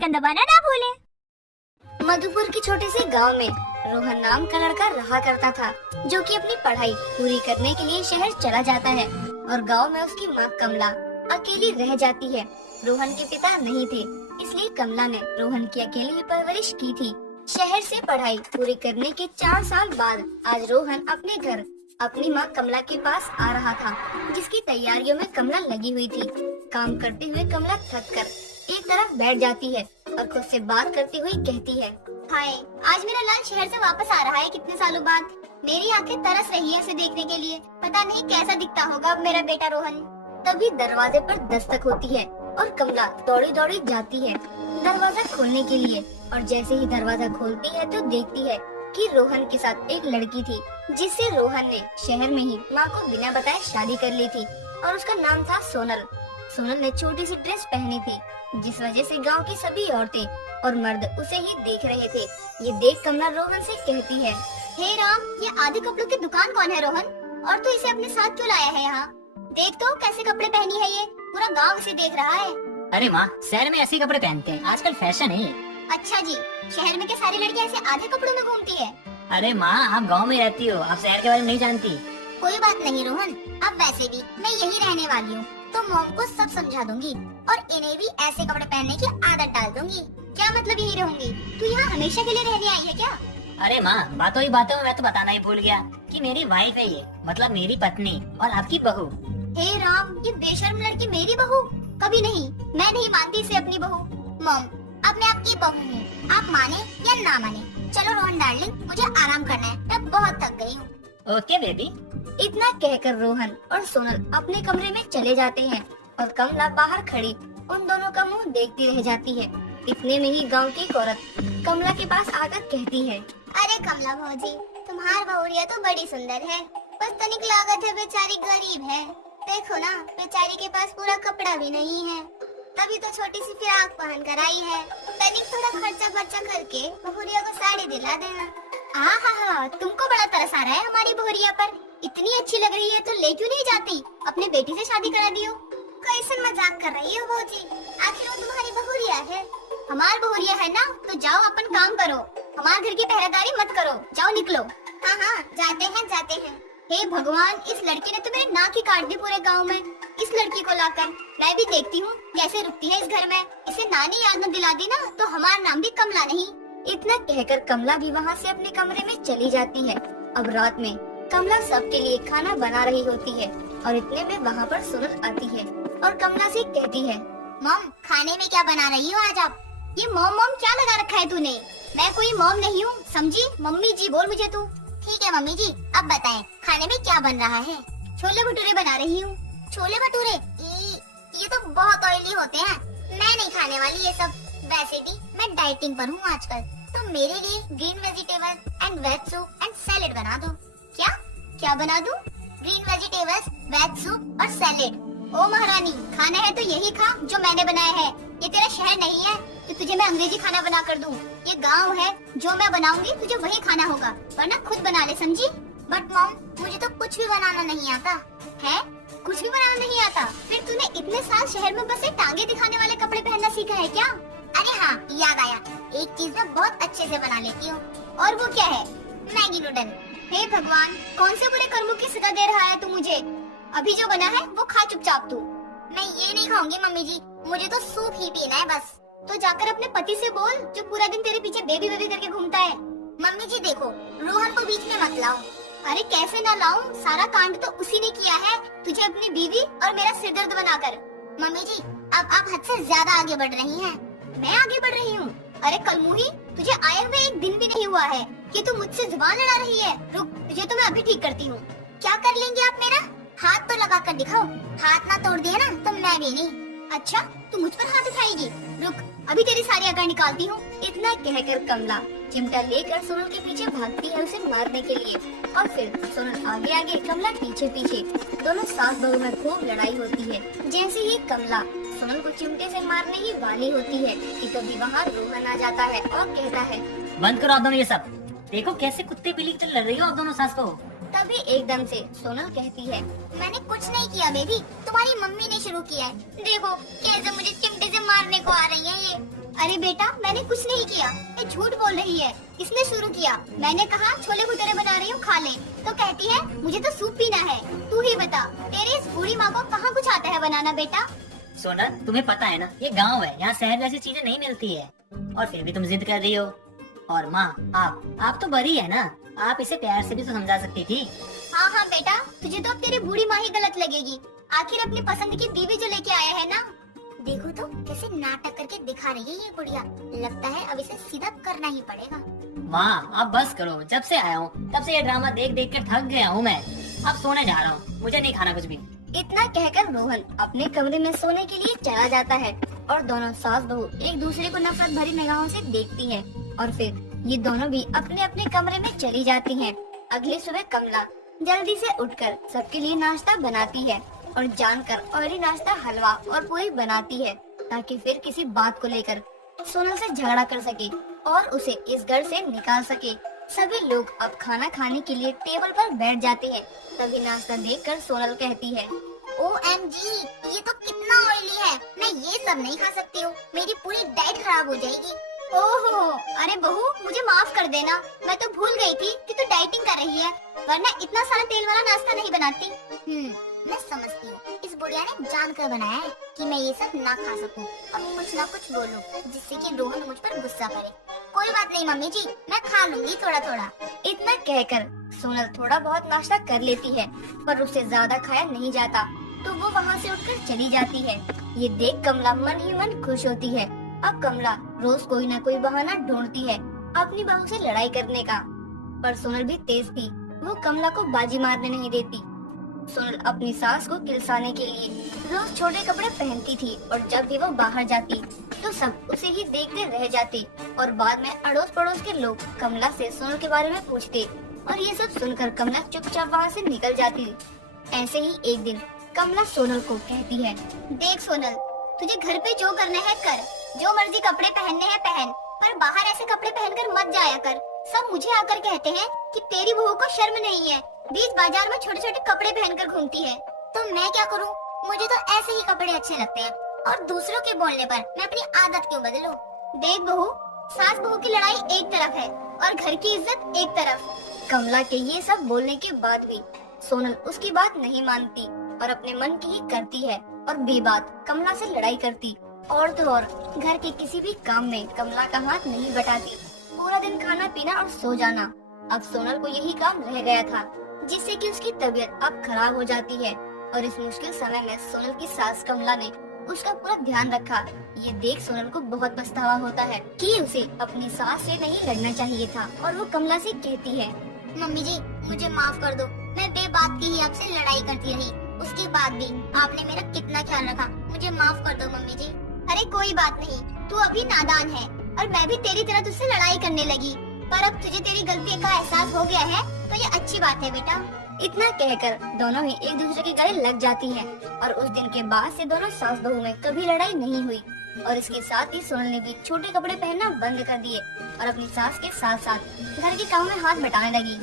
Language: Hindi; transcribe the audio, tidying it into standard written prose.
आइकन दबाना ना भूलें। मधुपुर के छोटे से गांव में रोहन नाम का लड़का रहा करता था, जो कि अपनी पढ़ाई पूरी करने के लिए शहर चला जाता है और गांव में उसकी मां कमला अकेली रह जाती है। रोहन के पिता नहीं थे, इसलिए कमला ने रोहन की अकेली परवरिश की थी। शहर से पढ़ाई पूरी करने के 4 साल बाद आज रोहन अपने घर अपनी मां कमला के पास आ रहा था, जिसकी तैयारियों में कमला लगी हुई थी। काम करते हुए कमला थक कर एक तरफ बैठ जाती है और खुद से बात करती हुई कहती है, हाय, आज मेरा लाल शहर से वापस आ रहा है कितने सालों बाद। मेरी आंखें तरस रही है उसे देखने के लिए। पता नहीं कैसा दिखता होगा अब मेरा बेटा रोहन। तभी दरवाजे पर दस्तक होती है और कमला दौड़ी दौड़ी जाती है दरवाजा खोलने के लिए। और जैसे ही दरवाजा खोलती है तो देखती है कि रोहन के साथ एक लड़की थी, जिससे रोहन ने शहर में ही माँ को बिना बताए शादी कर ली थी और उसका नाम था सोनल। सोनल ने छोटी सी ड्रेस पहनी थी, जिस वजह से गांव की सभी औरतें और मर्द उसे ही देख रहे थे। ये देख कमला रोहन से कहती है, हे राम, ये आधे कपड़ों की दुकान कौन है रोहन? और तू इसे अपने साथ क्यों लाया है यहाँ? देख तो कैसे कपड़े पहनी है ये, पूरा गांव इसे देख रहा है। अरे माँ, शहर में ऐसे कपड़े पहनते हैं, आजकल फैशन है। अच्छा जी, शहर में क्या सारी लड़कियाँ ऐसे आधे कपड़ों में घूमती है? अरे माँ, आप गांव में रहती हो, आप शहर के बारे में नहीं जानती। कोई बात नहीं रोहन, अब वैसे भी मैं यही रहने वाली हूँ, तो मॉम को सब समझा दूंगी और इन्हें भी ऐसे कपड़े पहनने की आदत डाल दूंगी। क्या मतलब यही रहूंगी? तू यहाँ हमेशा के लिए रहने आई है क्या? अरे माँ, बातों ही बातों में मैं तो बताना ही भूल गया कि मेरी वाइफ है ये, मतलब मेरी पत्नी और आपकी बहू। हे राम, ये बेशर्म लड़की मेरी बहू? कभी नहीं, मैं नहीं मानती इसे अपनी बहू। मॉम, अब मैं आपकी बहू हूँ, आप माने या ना माने। चलो रोहन डार्लिंग, मुझे आराम करना है, मैं बहुत थक गई हूँ। Okay baby. इतना कहकर रोहन और सोनल अपने कमरे में चले जाते हैं और कमला बाहर खड़ी उन दोनों का मुंह देखती रह जाती है। इतने में ही गांव की एक औरत कमला के पास आकर कहती है, अरे कमला भौजी, तुम्हारी बहुरिया तो बड़ी सुंदर है, बस तनिक लागत है, बेचारी गरीब है। देखो ना, बेचारी के पास पूरा कपड़ा भी नहीं है, तभी तो छोटी सी फिराक पहन कर आई है। तनिक थोड़ा खर्चा बर्चा करके बहुरिया को साड़ी दिला देना। आहा, तुमको बड़ा तरस आ रहा है हमारी बहुरिया पर। इतनी अच्छी लग रही है तो ले क्यों नहीं जाती, अपने बेटी से शादी करा दियो। कैसे मजाक कर रही हो भौजी, आखिर वो तुम्हारी बहुरिया है। हमार बहुरिया है ना, तो जाओ अपन काम करो, हमारे घर की पहरेदारी मत करो, जाओ निकलो। हाँ हाँ, जाते हैं जाते हैं। हे भगवान, इस लड़की ने तो मेरे नाक ही काट दी पूरे गांव में। इस लड़की को लाकर मैं भी देखती हूँ कैसे रुकती है इस घर में। इसे नानी याद न दिला दी ना तो हमारा नाम भी कमला नहीं। इतना कहकर कमला भी वहाँ से अपने कमरे में चली जाती है। अब रात में कमला सबके लिए खाना बना रही होती है और इतने में वहाँ पर सोनल आती है और कमला से कहती है, मॉम, खाने में क्या बना रही हो आज आप? ये मॉम मॉम क्या लगा रखा है तूने? मैं कोई मॉम नहीं हूँ, समझी? मम्मी जी बोल मुझे तू। ठीक है मम्मी जी, अब बताएं खाने में क्या बन रहा है? छोले भटूरे बना रही हूँ। छोले भटूरे? ये तो बहुत ऑयली होते हैं, मैं नहीं खाने वाली ये सब। वैसे भी मैं डाइटिंग पर हूँ आजकल, तो मेरे लिए green vegetable and veg soup and salad बना दो। क्या क्या बना दूँ? ग्रीन वेजिटेबल्स, वेज सूप और सैलेड। ओ महारानी, खाना है तो यही खा जो मैंने बनाया है। ये तेरा शहर नहीं है कि तुझे मैं अंग्रेजी खाना बना कर दूं। ये गांव है, जो मैं बनाऊंगी तुझे वही खाना होगा, वरना खुद बना ले, समझी? बट मॉम, मुझे तो कुछ भी बनाना नहीं आता है। कुछ भी बनाना नहीं आता? फिर तूने इतने साल शहर में बस टांगे दिखाने वाले कपड़े पहनना सीखा है क्या? अरे हाँ, याद आया, एक चीज मैं बहुत अच्छे से बना लेती हूँ। और वो क्या है? Maggi noodle. हे भगवान, कौन से बुरे कर्मों की सजा दे रहा है तू मुझे? अभी जो बना है वो खा चुपचाप तू। मैं ये नहीं खाऊंगी मम्मी जी, मुझे तो सूप ही पीना है बस। तो जाकर अपने पति से बोल, जो पूरा दिन तेरे पीछे बेबी बेबी करके घूमता है। मम्मी जी देखो, रोहन को बीच में मत लाओ। अरे कैसे ना लाऊं, सारा कांड तो उसी ने किया है, तुझे अपनी बीवी और मेरा सिर दर्द बनाकर। मम्मी जी, अब आप हद से ज्यादा आगे बढ़ रही हैं। मैं आगे बढ़ रही हूँ? अरे कलमुही, तुझे आए हुए एक दिन भी नहीं हुआ है कि तू मुझसे जुबान लड़ा रही है। रुक, तुझे तो मैं अभी ठीक करती हूँ। क्या कर लेंगे आप मेरा? हाथ तो लगा कर दिखाओ। हाथ ना तोड़ दिया ना तो मैं भी नहीं। अच्छा, तू मुझ पर हाथ उठाएगी? रुक, अभी तेरी सारी अकड़ निकालती हूँ। इतना कहकर कमला चिमटा लेकर सोनल के पीछे भागती है उसे मारने के लिए। और फिर सोनल आगे आगे, कमला पीछे पीछे। दोनों सास बहू में खूब लड़ाई होती है। जैसे ही कमला सोनल को चिमटे से मारने ही वाली होती है कि तभी वहाँ रोहन आ जाता है और कहता है, बंद करो आप दोनों ये सब। देखो कैसे कुत्ते बिल्ली की तरह लड़ रही हो आप दोनों सास बहू। तभी एकदम से सोनल कहती है, मैंने कुछ नहीं किया बेबी, तुम्हारी मम्मी ने शुरू किया है। देखो कैसे मुझे चिमटे से मारने को आ रही है ये। अरे बेटा, मैंने कुछ नहीं किया, ये झूठ बोल रही है। किसने शुरू किया? मैंने कहा छोले भटूरे बना रही हूँ, खा ले। तो कहती है मुझे तो सूप पीना है। तू ही बता, तेरी इस बूढ़ी माँ को कहाँ कुछ आता है बनाना बेटा? सोनल, तुम्हें पता है ना, ये गांव है, यहाँ शहर जैसी चीजें नहीं मिलती है, और फिर भी तुम जिद कर रही हो। और माँ, आप तो बड़ी है ना, आप इसे प्यार से भी तो समझा सकती थी। हाँ हाँ बेटा, तुझे तो अब तेरी बूढ़ी माँ ही गलत लगेगी। आखिर अपनी पसंद की बीवी जो लेके आया है ना। देखो तो कैसे नाटक करके दिखा रही है ये बुढ़िया। लगता है अब इसे सीधा करना ही पड़ेगा। माँ, आप बस करो, जब से आया हूँ तब से ये ड्रामा देख देख कर थक गया हूँ मैं। अब सोने जा रहा हूँ, मुझे नहीं खाना कुछ भी। इतना कहकर रोहन अपने कमरे में सोने के लिए चला जाता है और दोनों सास बहू एक दूसरे को नफरत भरी निगाहों से देखती हैं और फिर ये दोनों भी अपने अपने कमरे में चली जाती हैं। अगली सुबह कमला जल्दी से उठकर सबके लिए नाश्ता बनाती है और जानकर ऑयली नाश्ता, हलवा और पूरी बनाती है ताकि फिर किसी बात को लेकर सोनल से झगड़ा कर सके और उसे इस घर से निकाल सके। सभी लोग अब खाना खाने के लिए टेबल पर बैठ जाते हैं। तभी नाश्ता देखकर सोनल कहती है, OMG, ये तो कितना ऑयली है। मैं ये सब नहीं खा सकती हूँ, मेरी पूरी डाइट खराब हो जाएगी। ओहो, अरे बहू, मुझे माफ कर देना। मैं तो भूल गई थी कि तू डाइटिंग कर रही है, वरना इतना सारा तेल वाला नाश्ता नहीं बनाती। मैं समझती हूँ, इस बुढ़िया ने जानकर बनाया है कि मैं ये सब ना खा सकूं और कुछ ना कुछ बोलूं जिससे कि रोहन मुझ पर गुस्सा करे। कोई बात नहीं मम्मी जी, मैं खा लूंगी थोड़ा थोड़ा। इतना कहकर सोनल थोड़ा बहुत नाश्ता कर लेती है पर उससे ज्यादा खाया नहीं जाता, तो वो वहाँ से उठकर चली जाती है। ये देख कमला मन ही मन खुश होती है। अब कमला रोज कोई न कोई बहाना ढूंढती है अपनी बहू से लड़ाई करने का, पर सोनल भी तेज थी, वो कमला को बाजी मारने नहीं देती। सोनल अपनी सास को किलसाने के लिए रोज छोटे कपड़े पहनती थी और जब भी वो बाहर जाती तो सब उसे ही देखते रह जाते और बाद में अड़ोस पड़ोस के लोग कमला से सोनल के बारे में पूछते और ये सब सुनकर कमला चुपचाप वहाँ से निकल जाती। ऐसे ही एक दिन कमला सोनल को कहती है, देख सोनल, तुझे घर पे जो करना है कर, जो मर्जी कपड़े पहनने हैं पहन, पर बाहर ऐसे कपड़े पहनकर मत जाया कर। सब मुझे आकर कहते हैं कि तेरी बहू को शर्म नहीं है, बीच बाजार में छोटे छोटे कपड़े पहनकर घूमती है। तो मैं क्या करूं? मुझे तो ऐसे ही कपड़े अच्छे लगते हैं और दूसरों के बोलने पर मैं अपनी आदत क्यों बदलूं? देख बहू, सास बहू की लड़ाई एक तरफ है और घर की इज्जत एक तरफ। कमला के ये सब बोलने के बाद भी सोनल उसकी बात नहीं मानती और अपने मन की ही करती है और बेबात कमला से लड़ाई करती। और तो और घर के किसी भी काम में कमला का हाथ नहीं बटाती। पूरा दिन खाना पीना और सो जाना, अब सोनल को यही काम रह गया था, जिससे कि उसकी तबीयत अब खराब हो जाती है। और इस मुश्किल समय में सोनल की सास कमला ने उसका पूरा ध्यान रखा। ये देख सोनल को बहुत पछतावा होता है कि उसे अपनी सास से नहीं लड़ना चाहिए था और वो कमला से कहती है, मम्मी जी मुझे माफ कर दो, मैं बेबात की ही आपसे लड़ाई करती रही, उसके बाद भी आपने मेरा कितना ख्याल रखा, मुझे माफ कर दो मम्मी जी। अरे कोई बात नहीं, तू अभी नादान है और मैं भी तेरी तरह तुझसे लड़ाई करने लगी, पर अब तुझे तेरी गलती का एहसास हो गया है तो ये अच्छी बात है बेटा। इतना कहकर दोनों ही एक दूसरे के गले लग जाती हैं और उस दिन के बाद से दोनों सास बहू में कभी लड़ाई नहीं हुई। और इसके साथ ही सोनल ने भी छोटे कपड़े पहनना बंद कर दिए और अपनी सास के साथ साथ घर के काम में हाथ बटाने लगी।